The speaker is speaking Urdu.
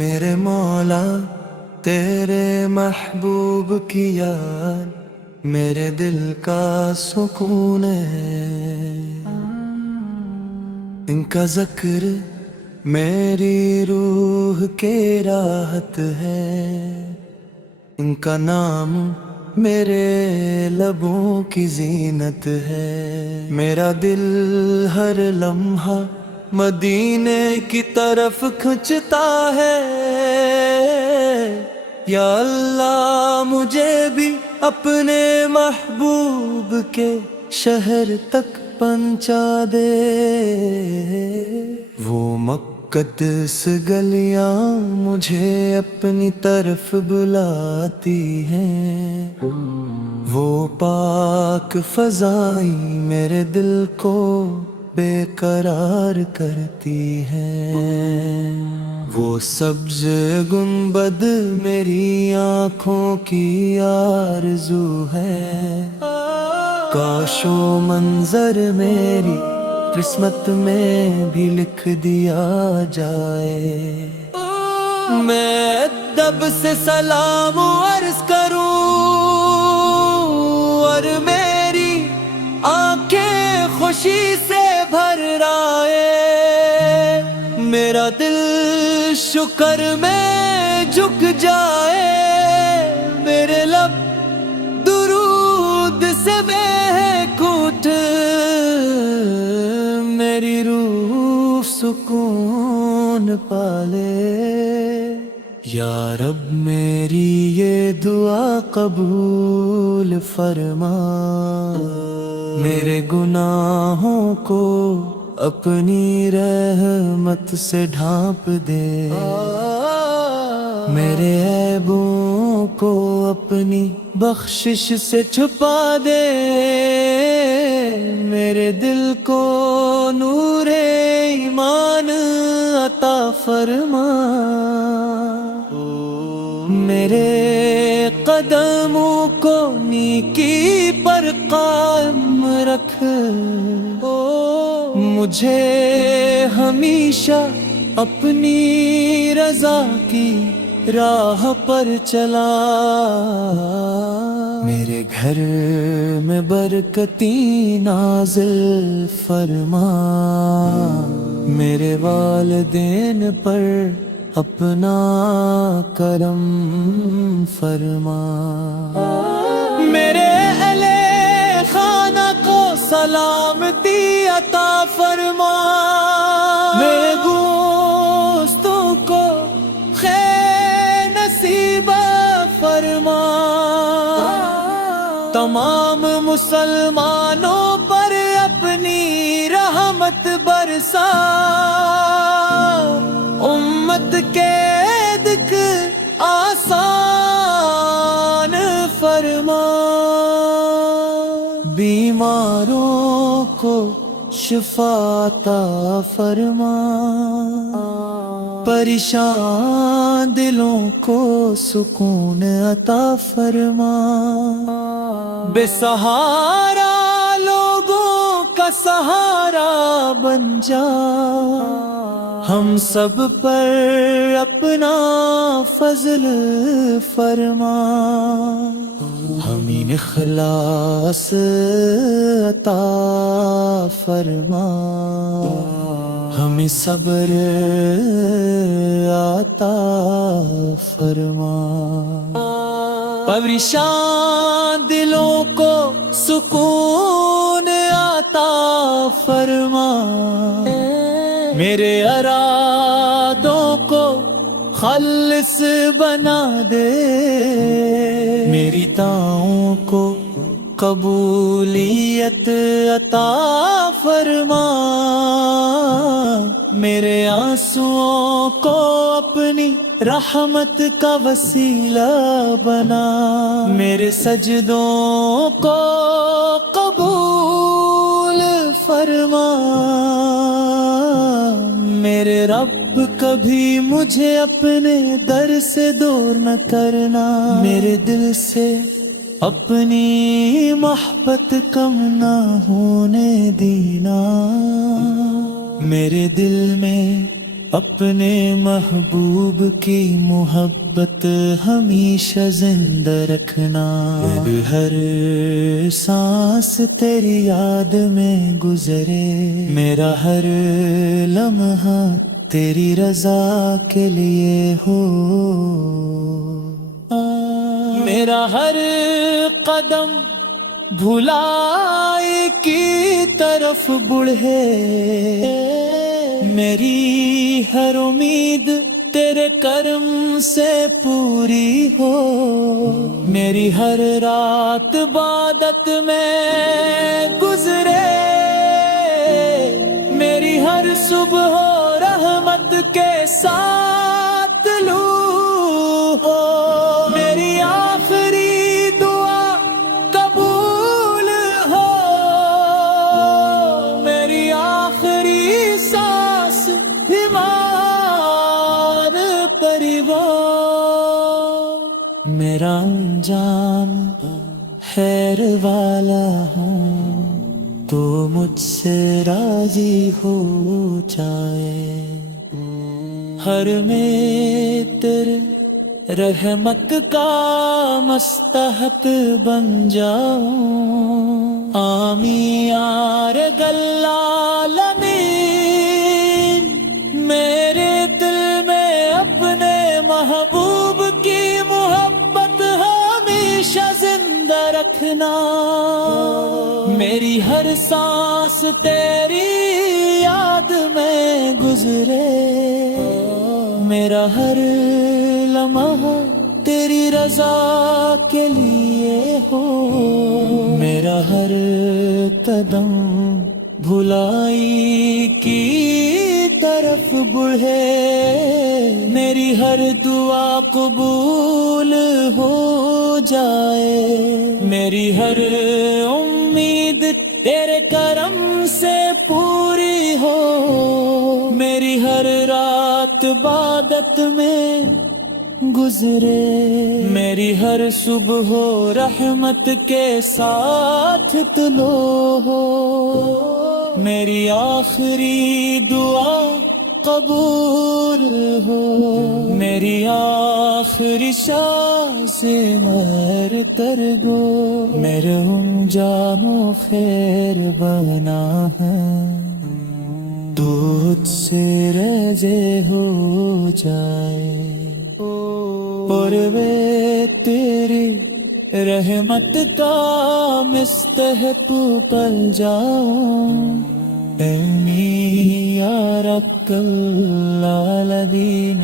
میرے مولا تیرے محبوب کی یاد میرے دل کا سکون ہے، ان کا ذکر میری روح کے راحت ہے، ان کا نام میرے لبوں کی زینت ہے۔ میرا دل ہر لمحہ مدینے کی طرف کھنچتا ہے، یا اللہ مجھے بھی اپنے محبوب کے شہر تک پہنچا دے۔ وہ مقدس گلیاں مجھے اپنی طرف بلاتی ہیں، وہ پاک فضائیں میرے دل کو بے قرار کرتی ہیں، وہ سبز گنبد میری آنکھوں کی آرزو ہے، کاش و منظر میری قسمت میں بھی لکھ دیا جائے۔ میں ادب سے سلام عرض کروں اور میری آنکھیں خوشی سے بھر آئے، میرا دل شکر میں جھک جائے، میرے لب درود سے مہک اٹھے، میری روح سکون پالے۔ یا رب میری یہ دعا قبول فرما، میرے گناہوں کو اپنی رحمت سے ڈھانپ دے، میرے عیبوں کو اپنی بخشش سے چھپا دے، میرے دل کو نور ایمان عطا فرما، میرے قدموں کو نیکی پر قائم رکھ، مجھے ہمیشہ اپنی رضا کی راہ پر چلا، میرے گھر میں برکتی نازل فرما، میرے والدین پر اپنا کرم فرما، میرے اہل خانہ کو سلامتی عطا فرما، میرے دوستوں کو خیر نصیب فرما، تمام مسلمانوں پر اپنی رحمت برسا، امت کے دکھ آسان فرما، بیماروں کو شفا عطا فرما، پریشان دلوں کو سکون عطا فرما، بے سہارا لوگوں کا سہارا بن جا، ہم سب پر اپنا فضل فرما، ہمیں اخلاص عطا فرما، ہمیں صبر عطا فرما، پریشان دلوں کو سکون عطا فرما، میرے ارادوں کو خالص بنا دے، میری دعاؤں کو قبولیت عطا فرما، میرے آنسوؤں کو اپنی رحمت کا وسیلہ بنا، میرے سجدوں کو قبول فرما، میرے رب کبھی مجھے اپنے در سے دور نہ کرنا، میرے دل سے اپنی محبت کم نہ ہونے دینا، میرے دل میں اپنے محبوب کی محبت ہمیشہ زندہ رکھنا، ہر سانس تیری یاد میں گزرے، میرا ہر لمحہ تیری رضا کے لیے ہو، میرا ہر قدم بھلائی کی طرف بڑھے، میری ہر امید تیرے کرم سے پوری ہو، میری ہر رات عبادت میں گزرے، میری ہر صبح رحمت کے ساتھ لو ہو، میری آخری دعا قبول ہو، میری آخری سانس ایمان پریوار، میرا انجام خیر والا ہوں، تو مجھ سے راضی ہو جائے، ہر میں تیرے رحمت کا مستحق بن جاؤں، آمین یا رب العالمین، میرے دل میں اپنے محبوب کی محبت ہمیشہ زندہ رکھنا، میری ہر سانس تیری یاد میں گزرے، میرا ہر لمحہ تیری رضا کے لیے ہو، میرا ہر قدم بھلائی کی طرف بڑھے، میری ہر دعا قبول ہو جائے، میری ہر امید تیرے کرم سے پوری ہو، میری ہر رات عبادت میں گزرے، میری ہر صبح ہو رحمت کے ساتھ طلوع ہو، میری آخری دعا قبول ہو، میری آخری سانس مر کر دو، میرے انجام خیر بنا ہے، تجھ سے رضے ہو جائے، اور وہ تیری رحمت کا مستحق پل جاؤں، آمین یا رب العالمین۔